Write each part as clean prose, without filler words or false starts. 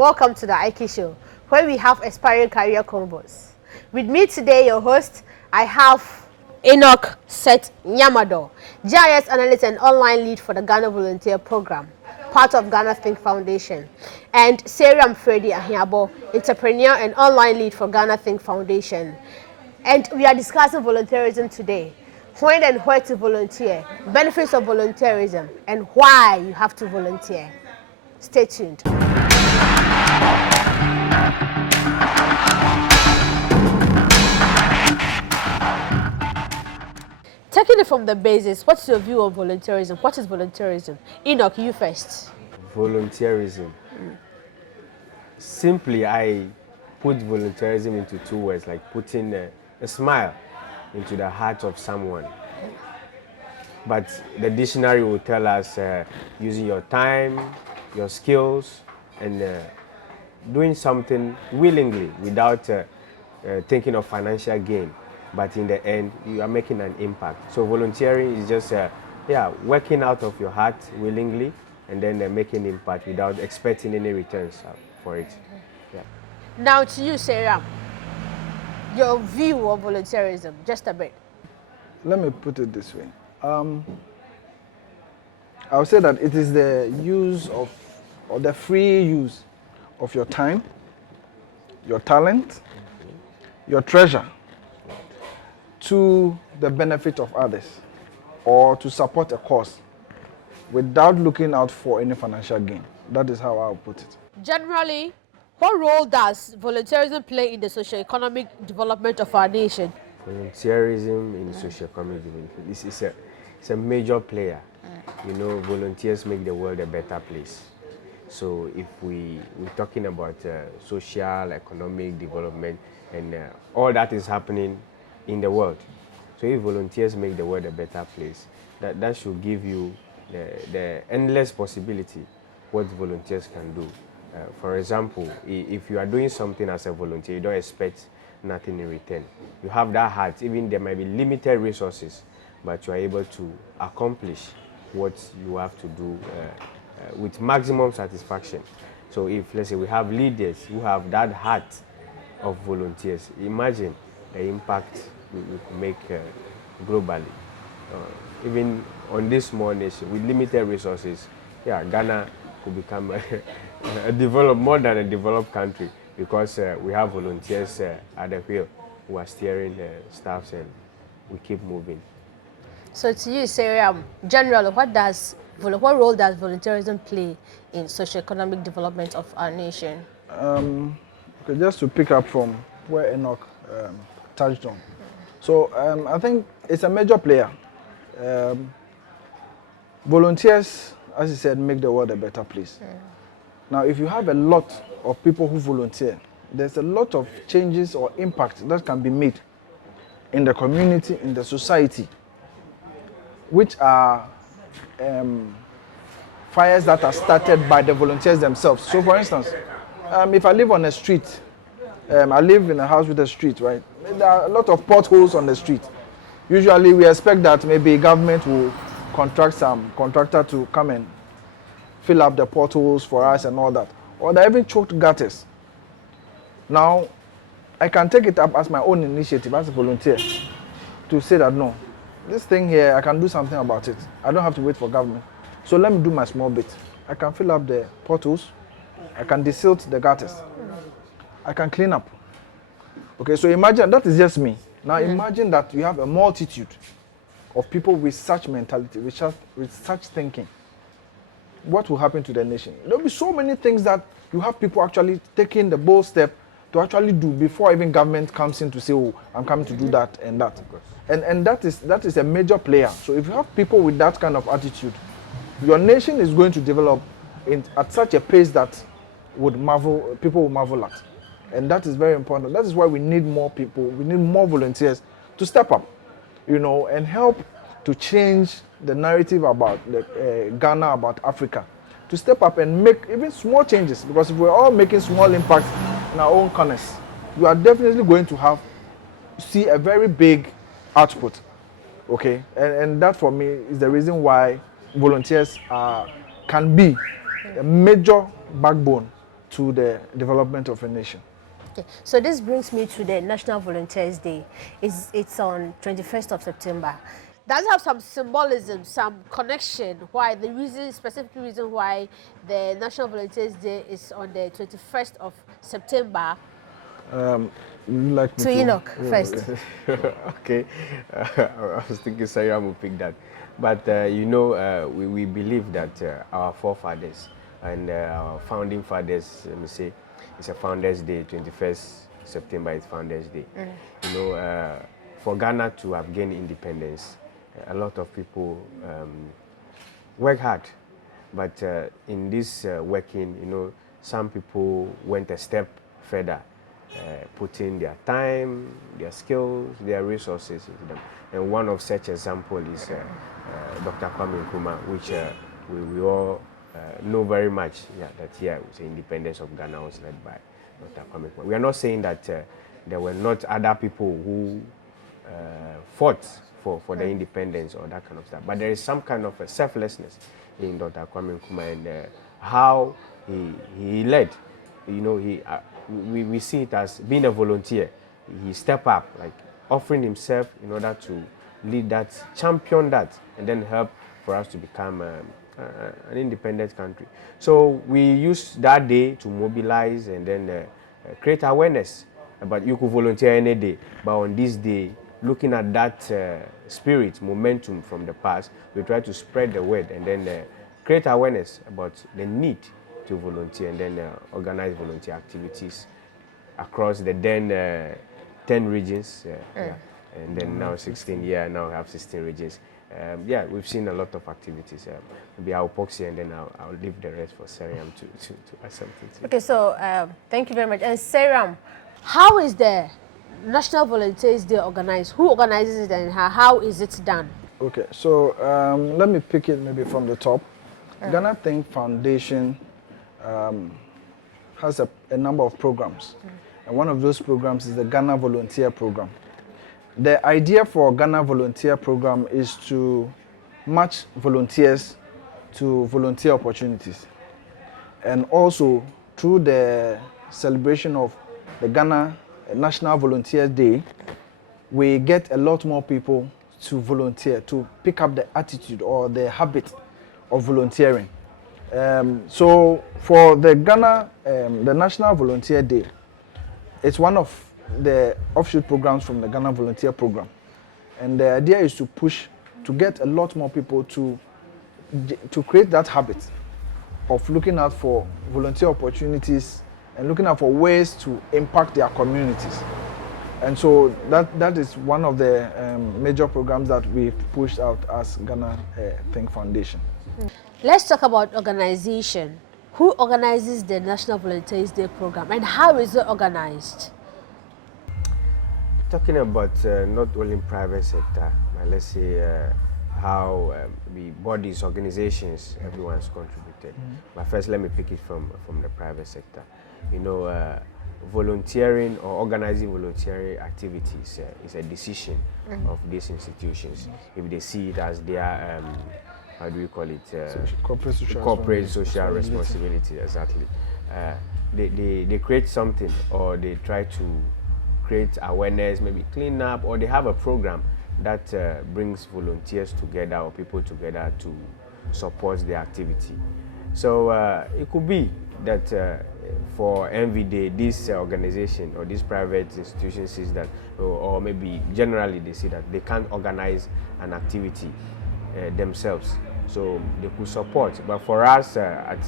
welcome to the Aiki Show, where we have aspiring career combos. With me today, your host, I have Enoch Seth Nyamado, GIS analyst and online lead for the Ghana Volunteer Program, part of Ghana Think Foundation, and Seriam Freddy Ahiabo, entrepreneur and online lead for Ghana Think Foundation. And we are discussing volunteerism today. When and where to volunteer, benefits of volunteerism, and why you have to volunteer. Stay tuned. Taking it from the basis, what's your view on volunteerism? What is volunteerism? Enoch, you first. Volunteerism. Simply, I put volunteerism into two words, like putting a smile into the heart of someone. But the dictionary will tell us using your time, your skills, and doing something willingly without thinking of financial gain. But in the end, you are making an impact. So volunteering is just working out of your heart willingly and then making impact without expecting any returns for it. Yeah. Now to you, Sarah, your view of volunteerism, just a bit. Let me put it this way. I would say that it is the use of, or the free use of your time, your talent, your treasure to the benefit of others or to support a cause without looking out for any financial gain. That is how I'll put it. Generally, what role does volunteerism play in the socio-economic development of our nation? Volunteerism in socio-economic development it's a major player. You know, volunteers make the world a better place. So if we're talking about social, economic development, and all that is happening in the world. So if volunteers make the world a better place, that should give you the endless possibility what volunteers can do. For example, if you are doing something as a volunteer, you don't expect nothing in return. You have that heart, even there might be limited resources, but you are able to accomplish what you have to do with maximum satisfaction. So if, let's say, we have leaders who have that heart of volunteers, imagine the impact we could make globally. Even on this small nation with limited resources, Ghana could become more than a developed country because we have volunteers at the wheel who are steering the staffs and we keep moving. So to you, Sarah, generally, what role does volunteerism play in socio-economic development of our nation? Okay, just to pick up from where Enoch touched on. So I think it's a major player. Volunteers, as he said, make the world a better place. Now, if you have a lot of people who volunteer, there's a lot of changes or impact that can be made in the community, in the society, which are fires that are started by the volunteers themselves. So, for instance, if I live on a street, I live in a house with a street, right? There are a lot of potholes on the street. Usually, we expect that maybe government will contract some contractor to come and fill up the potholes for us and all that. Or they even choked gutters. Now, I can take it up as my own initiative as a volunteer to say that no, this thing here, I can do something about it. I don't have to wait for government. So let me do my small bit. I can fill up the potholes. I can desilt the gutters. I can clean up. Okay, so imagine, that is just me. Now imagine that you have a multitude of people with such mentality, with such thinking. What will happen to the nation? There will be so many things that you have people actually taking the bold step to actually do before even government comes in to say, oh, I'm coming to do that and that. And that is a major player. So if you have people with that kind of attitude, your nation is going to develop at such a pace that people will marvel at. And that is very important. That is why we need more people, we need more volunteers to step up, and help to change the narrative about Ghana, about Africa, to step up and make even small changes. Because if we're all making small impacts in our own corners, you are definitely going to see a very big output. Okay, and that for me is the reason why volunteers can be a major backbone to the development of a nation. Okay. So this brings me to the National Volunteers Day. It's on 21st of September. Does it have some symbolism, some connection? Why the reason, specific reason why the National Volunteers Day is on the 21st of September? Like To Enoch first. Okay, I was thinking Sarah will pick that, but we believe that our forefathers and our founding fathers, let me say, it's a Founders Day. 21st September is Founders Day. For Ghana to have gained independence, a lot of people work hard, but in this working, some people went a step further. Putting their time, their skills, their resources into them. And one of such examples is Dr. Kwame Nkrumah, which we all know very much, that the independence of Ghana was led by Dr. Kwame Nkrumah. We are not saying that there were not other people who fought for the independence or that kind of stuff, but there is some kind of a selflessness in Dr. Kwame Nkrumah and how he led. We see it as being a volunteer. He stepped up, like offering himself in order to lead that, champion that, and then help for us to become an independent country. So we use that day to mobilize and then create awareness. But you could volunteer any day, but on this day, looking at that spirit, momentum from the past, we try to spread the word and then create awareness about the need to volunteer and then organize volunteer activities across the then 10 regions, and then now 16. Now we have 16 regions. We've seen a lot of activities. Maybe I'll pause here and then I'll leave the rest for Seriam to add something to. Okay, so thank you very much. And Seriam, how is the National Volunteers Day organized? Who organizes it and how is it done? Okay, so let me pick it maybe from the top. Ghana Think Foundation has a number of programs. And one of those programs is the Ghana Volunteer Program. The idea for Ghana Volunteer Program is to match volunteers to volunteer opportunities. And also, through the celebration of the Ghana National Volunteer Day, we get a lot more people to volunteer, to pick up the attitude or the habit of volunteering. So for the Ghana, the National Volunteer Day, it's one of the offshoot programs from the Ghana Volunteer Program. And the idea is to push, to get a lot more people to create that habit of looking out for volunteer opportunities and looking out for ways to impact their communities. And so that is one of the major programs that we've pushed out as Ghana Think Foundation. Let's talk about organization. Who organizes the National Volunteers Day program and how is it organized? Talking about not only private sector, but let's say how the bodies, organizations, everyone's contributed. But first, let me pick it from the private sector. Volunteering or organizing volunteering activities is a decision of these institutions. If they see it as their how do we call it? Corporate social responsibility, exactly. They create something or they try to create awareness, maybe clean up, or they have a program that brings volunteers together or people together to support the activity. So it could be that for NVDay, this organization or this private institution sees that, or maybe generally they see that they can't organize an activity themselves. So they could support. But for us at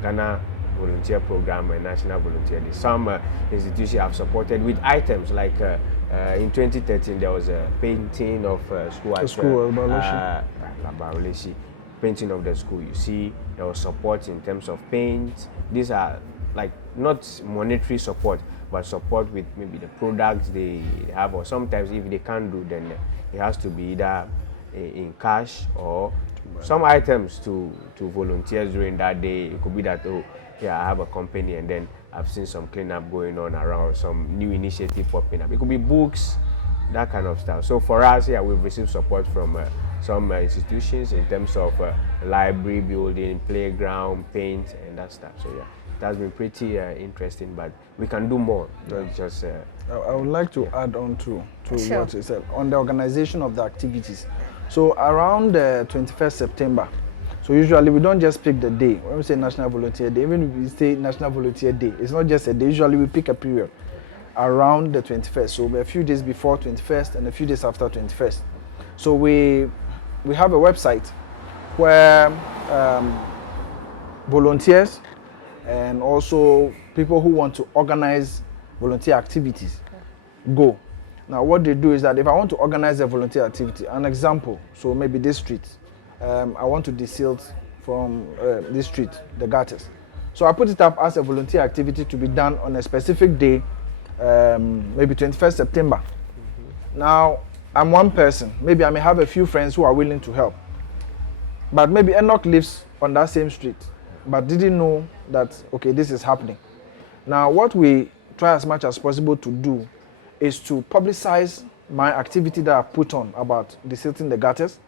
Ghana Volunteer Program and National Volunteer Day, some institutions have supported with items like in 2013 there was a painting of school at Labaroleshi, painting of the school. You see there was support in terms of paint. These are like not monetary support, but support with maybe the products they have, or sometimes if they can't do, then it has to be either in cash or some items to volunteers during that day. It could be that, I have a company and then I've seen some cleanup going on around, some new initiative popping up. It could be books, that kind of stuff. So for us, we've received support from some institutions in terms of library building, playground, paint, and that stuff. So has been pretty interesting, but we can do more. Not just. I would like to add on to Sure. what you said on the organization of the activities. So around the 21st September, so usually we don't just pick the day. When we say National Volunteer Day, even if we say National Volunteer Day, it's not just a day. Usually we pick a period around the 21st. So a few days before 21st and a few days after 21st. So we have a website where volunteers and also people who want to organize volunteer activities go. Now what they do is that if I want to organize a volunteer activity, an example, so maybe this street, I want to desilt from this street, the gutters. So I put it up as a volunteer activity to be done on a specific day, maybe 21st September. Now I'm one person, maybe I may have a few friends who are willing to help. But maybe Enoch lives on that same street, but didn't know that, okay, this is happening. Now what we try as much as possible to do is to publicize my activity that I put on about desilting the gutters,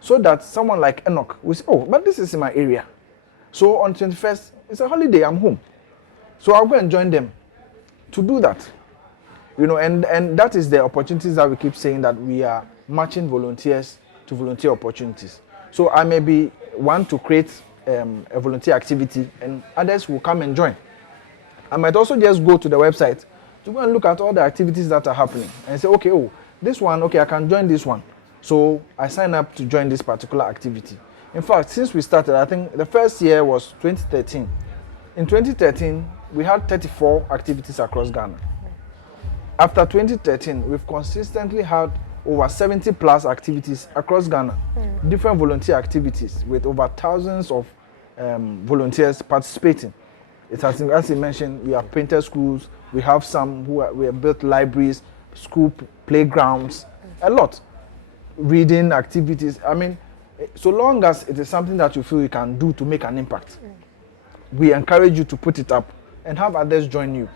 so that someone like Enoch will say, oh, but this is in my area. So on 21st, it's a holiday, I'm home. So I'll go and join them to do that. You know, and that is the opportunities that we keep saying, that we are matching volunteers to volunteer opportunities. So I may be one to create a volunteer activity and others will come and join. I might also just go to the website to go and look at all the activities that are happening and say, okay, oh, this one, okay, I can join this one. So I sign up to join this particular activity. In fact, since we started, I think the first year was 2013. In 2013, we had 34 activities across Ghana. After 2013, we've consistently had over 70 plus activities across Ghana, different volunteer activities with over thousands of volunteers participating. It has, as you mentioned, we have painted schools, we have some we have built libraries, school playgrounds, a lot. Reading activities. I mean, so long as it is something that you feel you can do to make an impact, we encourage you to put it up and have others join you.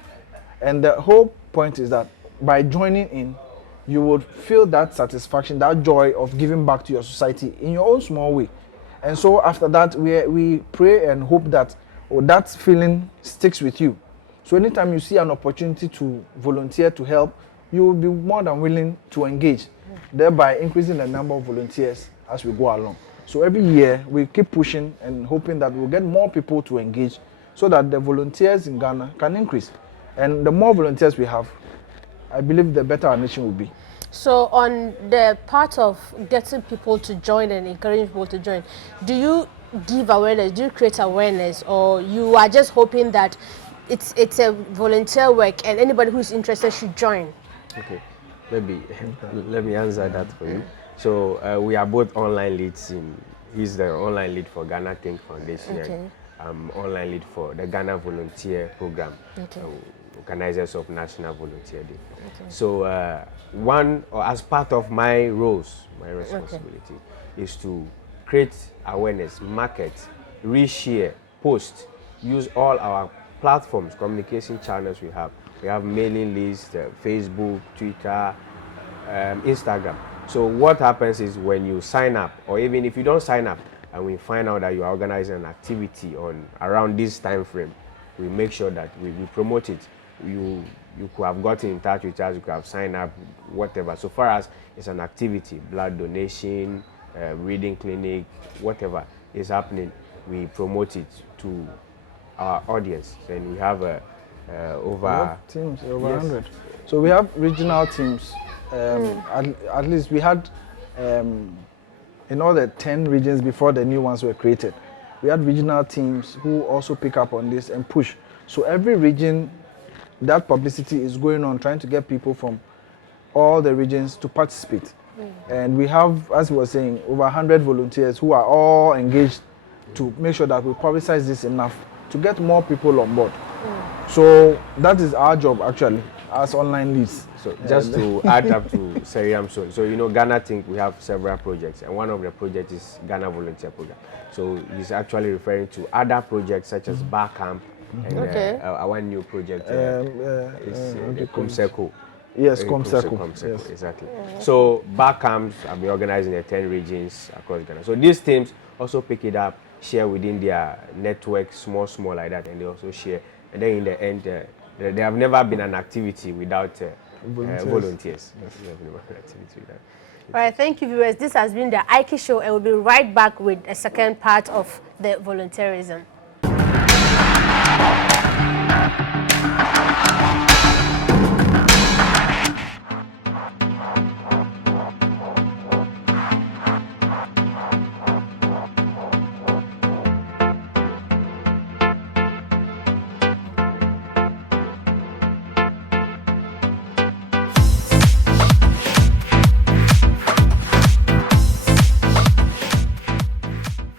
And the whole point is that by joining in, you would feel that satisfaction, that joy of giving back to your society in your own small way. And so after that, we pray and hope that that feeling sticks with you. So anytime you see an opportunity to volunteer, to help, you will be more than willing to engage, thereby increasing the number of volunteers as we go along. So every year, we keep pushing and hoping that we'll get more people to engage so that the volunteers in Ghana can increase. And the more volunteers we have, I believe the better our nation will be. So on the part of getting people to join and encouraging people to join, do you give awareness, do you create awareness, or you are just hoping that it's a volunteer work and anybody who's interested should join? Okay, maybe let me answer that for you. So we are both online leads. He's the online lead for Ghana Think Foundation. Okay. And I'm online lead for the Ghana Volunteer Program, Okay. organizers of National Volunteer Day. Okay. So as part of my roles, my responsibility is to create awareness, market, reshare, post, use all our platforms, communication channels we have. We have mailing lists, Facebook, Twitter, Instagram. So what happens is when you sign up, or even if you don't sign up, and we find out that you are organizing an activity around this time frame, we make sure that we promote it. You could have gotten in touch with us, you could have signed up, whatever. So far as it's an activity, blood donation, reading clinic, whatever is happening, we promote it to our audience. And we have over teams, over 100. So we have regional teams. At least we had in all the 10 regions before the new ones were created. We had regional teams who also pick up on this and push. So every region, that publicity is going on, trying to get people from all the regions to participate. And we have, as we were saying, over 100 volunteers who are all engaged to make sure that we publicize this enough to get more people on board. So that is our job actually, as online leads. So just to add up to Seriam's own, so you know, Ghana Think, we have several projects, and one of the projects is Ghana Volunteer Program. So he's actually referring to other projects such as Bar Camp, and our new project is Comseco. Yes, Comseco. Yes. Exactly. So Bar Camps have been organized in the 10 regions across Ghana. So these teams also pick it up share within their network, small like that, and they also share. And then in the end, there have never been an activity without volunteers. There have never been an activity without. All right, thank you, viewers. This has been the Aiki Show, and we'll be right back with a second part of the volunteerism.